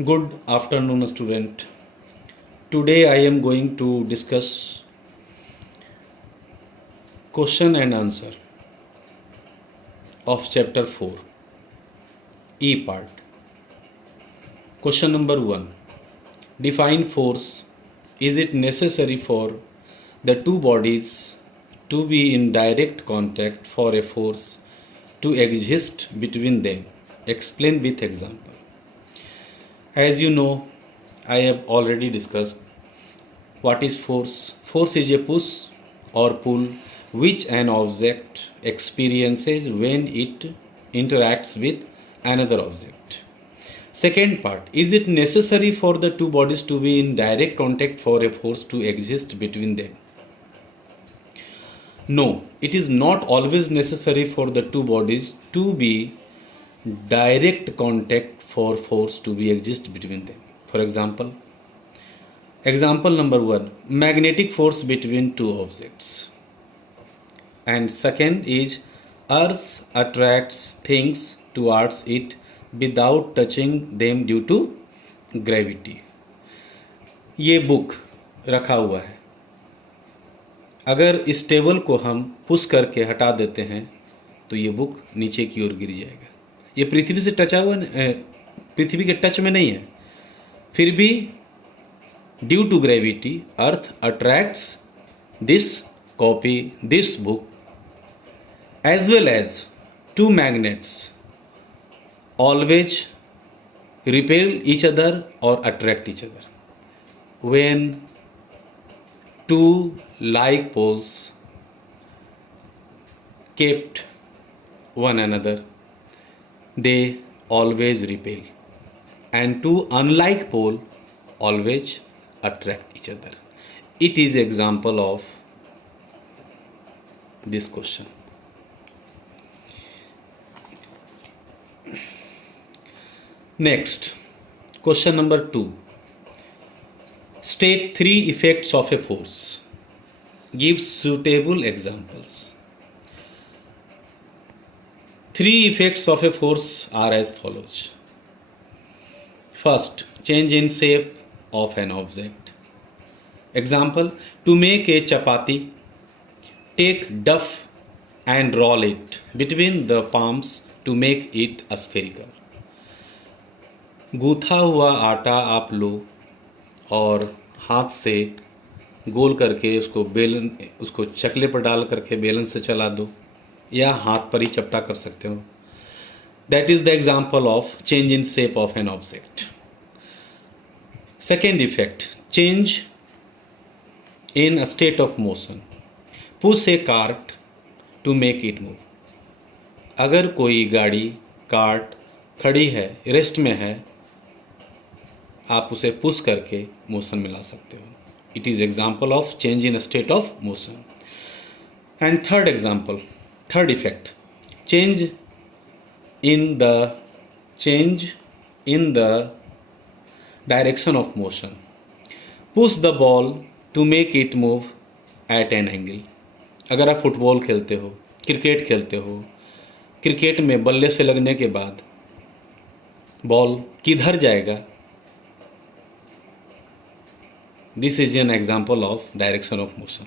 Good afternoon, student. Today I am going to discuss question and answer of chapter 4, E part. Question number 1. Define force. Is it necessary for the two bodies to be in direct contact for a force to exist between them? Explain with example. As you know, I have already discussed what is force. Force is a push or pull which an object experiences when it interacts with another object. Second part, is it necessary for the two bodies to be in direct contact for a force to exist between them? No, it is not always necessary for the two bodies to be direct contact for force to be exist between them. For example number 1, magnetic force between two objects. And second is earth attracts things towards it without touching them due to gravity. ये book रखा हुआ है, अगर इस table को हम push करके हटा देते हैं तो ये बुक नीचे की ओर गिर जाएगा. ये पृथ्वी से टचा हुआ, पृथ्वी के टच में नहीं है, फिर भी due to gravity earth attracts this book as well as two magnets always repel each other or attract each other. When two like poles kept one another, they always repel, and two unlike poles always attract each other. It is example of this question. Next, question number 2. State 3 effects of a force. Give suitable examples. 3 effects of a force are as follows. First, change in shape of an object. Example, to make a chapati, take duff and roll it between the palms to make it spherical. गूथा हुआ आटा आप लो और हाथ से गोल करके उसको चकले पर डाल करके बेलन से चला दो, या हाथ पर ही चपटा कर सकते हो. That is the example of change in shape of an object. Second effect, change in a state of motion. Push a cart to make it move. अगर कोई गाड़ी कार्ट खड़ी है, रेस्ट में है, आप उसे पुश करके मोशन में ला सकते हो. It is example of change in state of motion. And third effect, change in the direction of motion. Push the ball to make it move at an angle. अगर आप फुटबॉल खेलते हो, cricket खेलते हो, क्रिकेट में बल्ले से लगने के बाद बॉल किधर जाएगा, this is an example of direction of motion.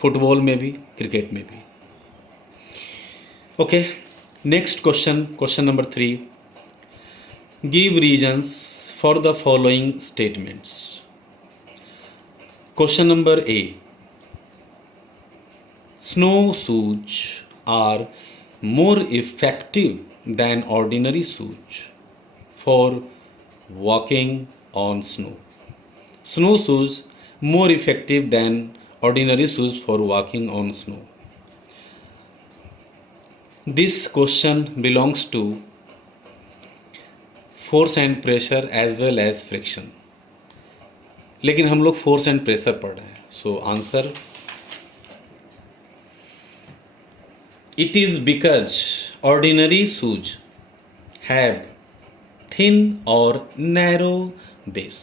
Football में भी, क्रिकेट में भी. Okay, next question number 3. Give reasons for the following statements. Question number A. Snow shoes are more effective than ordinary shoes for walking on snow. Snow shoes more effective than ordinary shoes for walking on snow. This question belongs to force and pressure as well as friction. लेकिन हम लोग force and pressure पढ़ रहे हैं. So answer, it is because ordinary shoes have thin or narrow base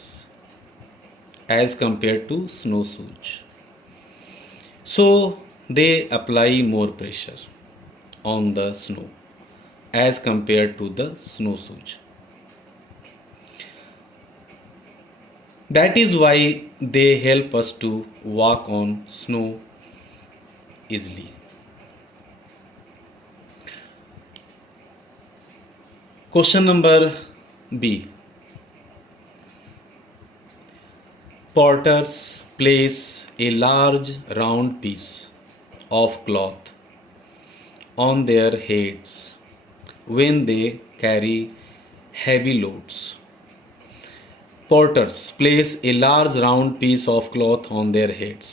as compared to snow shoes, so they apply more pressure on the snow as compared to the snow shoes. That is why they help us to walk on snow easily. Question number B. Porters place a large round piece of cloth on their heads when they carry heavy loads. Porters place a large round piece of cloth on their heads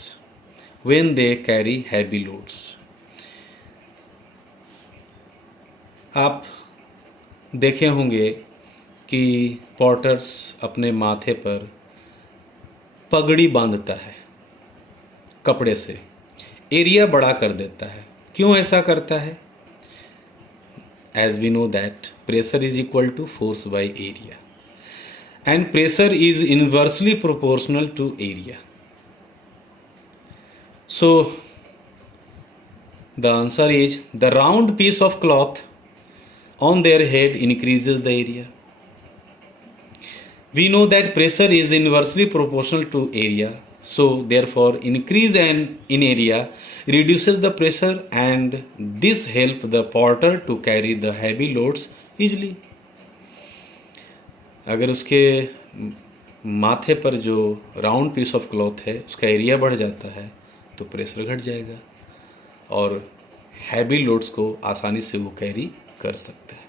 when they carry heavy loads. आप देखे होंगे कि potter's अपने माथे पर पगड़ी बांधता है कपड़े से, एरिया बड़ा कर देता है। क्यों ऐसा करता है? As we know that pressure is equal to force by area and pressure is inversely proportional to area. So the answer is the round piece of cloth on their head increases the area. We know that pressure is inversely proportional to area, so therefore increase in area reduces the pressure and this helps the porter to carry the heavy loads easily. अगर उसके माथे पर जो round piece of cloth है उसका area बढ़ जाता है तो प्रेशर घट जाएगा और हैवी लोड्स को आसानी से वो कैरी कर सकता है।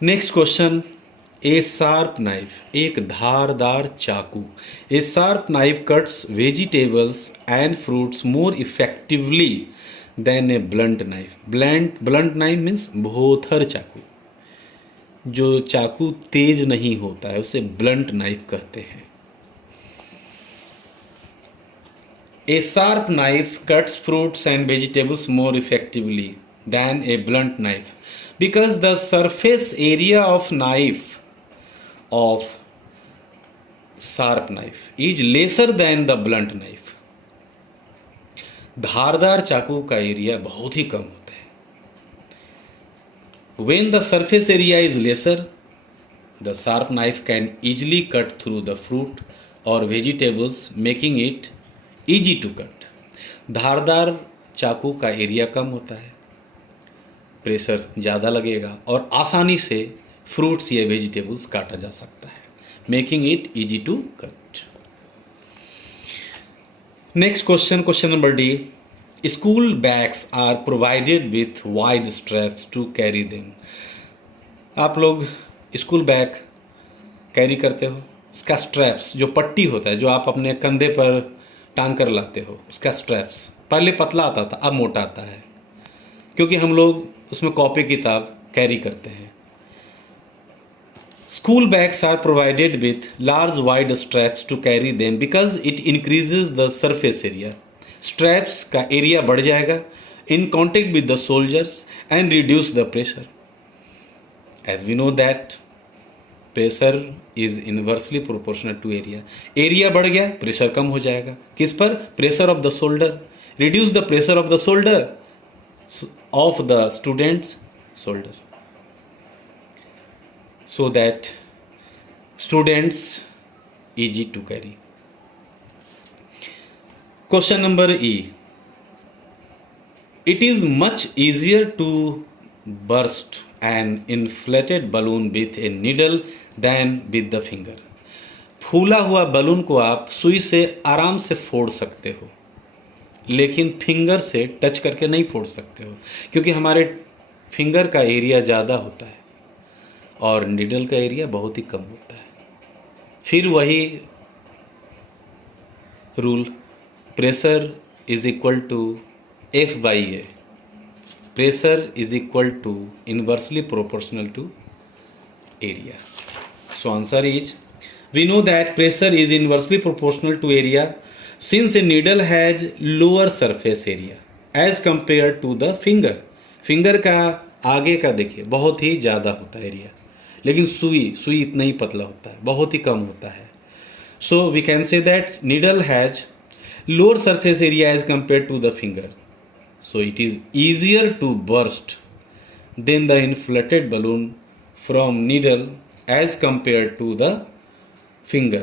Next question, a sharp knife, एक धारदार चाकू। A sharp knife cuts vegetables and fruits more effectively than a blunt knife. Blunt knife means भोथर चाकू। जो चाकू तेज नहीं होता है उसे ब्लंट नाइफ कहते हैं। A sharp knife cuts fruits and vegetables more effectively than a blunt knife because the surface area of sharp knife is lesser than the blunt knife. धारदार चाकू का एरिया बहुत ही कम होता है। When the surface area is lesser, the sharp knife can easily cut through the fruit or vegetables, making it easy to cut. धारदार चाकू का area कम होता है, प्रेशर ज़्यादा लगेगा और आसानी से फ्रूट्स या वेजिटेबल्स काटा जा सकता है, making it easy to cut. Next question, question number D. School bags are provided with wide straps to carry them. आप लोग स्कूल बैग कैरी करते हो, उसका स्ट्रैप्स जो पट्टी होता है जो आप अपने कंधे पर टांग कर लाते हो, उसका स्ट्रैप्स पहले पतला आता था, अब मोटा आता है क्योंकि हम लोग उसमें कॉपी किताब कैरी करते हैं। School bags are provided with large wide straps to carry them because it increases the surface area. Straps का एरिया बढ़ जाएगा in contact with the shoulders and reduce the pressure. As we know that pressure is inversely proportional to area. Area बढ़ गया, pressure कम हो जाएगा। किस पर? Pressure of the shoulder. Reduce the pressure of the shoulder of the students shoulder so that students easy to carry. Question number E. It is much easier to burst an inflated balloon with a needle than with the finger. फूला हुआ balloon को आप सुई से आराम से फोड़ सकते हो लेकिन फिंगर से टच करके नहीं फोड़ सकते हो क्योंकि हमारे फिंगर का एरिया ज़्यादा होता है और नीडल का एरिया बहुत ही कम होता है। फिर वही rule, pressure is equal to F by A. Pressure is equal to inversely proportional to area. So answer is, we know that pressure is inversely proportional to area since a needle has lower surface area as compared to the finger. Finger का आगे का देखिए बहुत ही ज़्यादा होता है area, लेकिन सुई इतना ही पतला होता है, बहुत ही कम होता है। So we can say that needle has lower surface area as compared to the finger. So it is easier to burst than the inflated balloon from needle as compared to the finger.